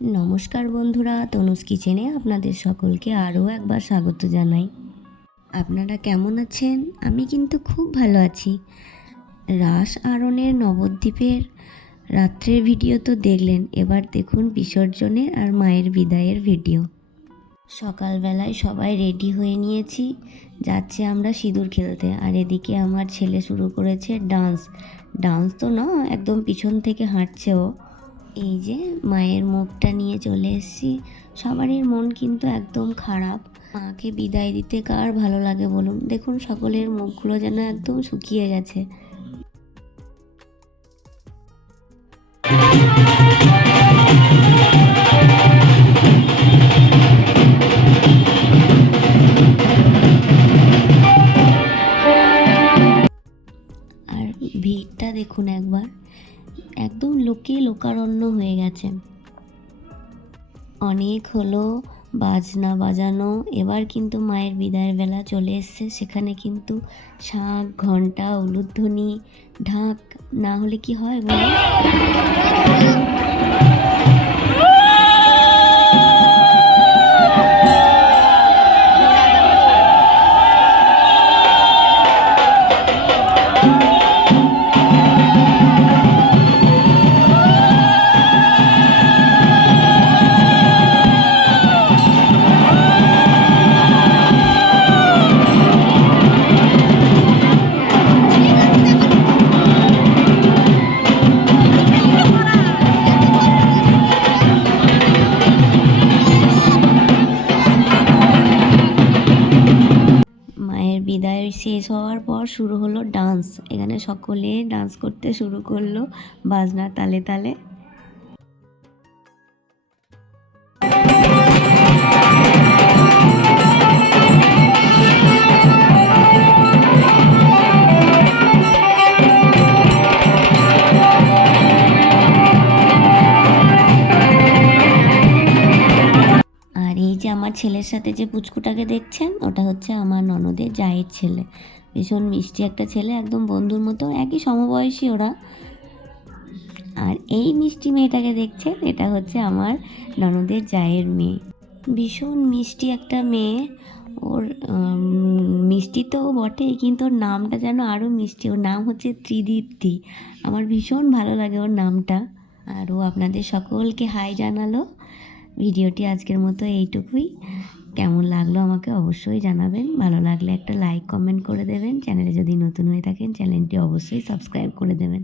নমস্কার বন্ধুরা, তনুজ কিচেনে আপনাদের সকলকে আরও একবার স্বাগত জানাই। আপনারা কেমন আছেন? আমি কিন্তু খুব ভালো আছি। রাস আরণের নবদ্বীপের রাত্রের ভিডিও তো দেখলেন, এবার দেখুন বিসর্জনের আর মায়ের বিদায়ের ভিডিও। সকালবেলায় সবাই রেডি হয়ে নিয়েছি, যাচ্ছে আমরা সিঁদুর খেলতে। আর এদিকে আমার ছেলে শুরু করেছে ডান্স তো না, একদম পিছন থেকে হাঁটছে ও। এই যে মায়ের মুখটা নিয়ে চলে এসেছি। সবারই মন কিন্তু একদম খারাপ। মাকে বিদায় দিতে কার ভালো লাগে বলুন? দেখুন সকলের মুখগুলো যেন একদম শুকিয়ে গেছে। আর ভিড়টা দেখুন একবার, একদম লোকে লোকারণ্য হয়ে গেছে। অনেক হলো বাজনা বাজানো, এবার কিন্তু মায়ের বিদায়ের বেলা চলে এসছে। সেখানে কিন্তু শাঁখ, ঘণ্টা, উলুধ্বনি, ঢাক না হলে কি হয় বলুন? মায়ের বিদায় শেষ হওয়ার পর শুরু হলো ডান্স। এখানে সকলে ডান্স করতে শুরু করলো বাজনার তালে তালে। আর এই যে আমার ছেলের সাথে যে পুচকুটাকে দেখছেন, ওটা হচ্ছে আমার ননদের জায়ের ছেলে। ভীষণ মিষ্টি একটা ছেলে, একদম বন্ধুর মতো, একই সমবয়সী ওরা। আর এই মিষ্টি মেয়েটাকে দেখছেন, এটা হচ্ছে আমার ননদের জায়ের মেয়ে। ভীষণ মিষ্টি একটা মেয়ে। ওর মিষ্টি তো বটেই, কিন্তু ওর নামটা যেন আরও মিষ্টি। ওর নাম হচ্ছে ত্রিদীপ্তি। আমার ভীষণ ভালো লাগে ওর নামটা। আর ও আপনাদের সকলকে হাই জানালো। ভিডিওটি আজকের মতো এইটুকুই। কেমন লাগলো আমাকে অবশ্যই জানাবেন। ভালো লাগলে একটা লাইক কমেন্ট করে দেবেন। চ্যানেলে যদি নতুন হয়ে থাকেন চ্যানেলটি অবশ্যই সাবস্ক্রাইব করে দেবেন।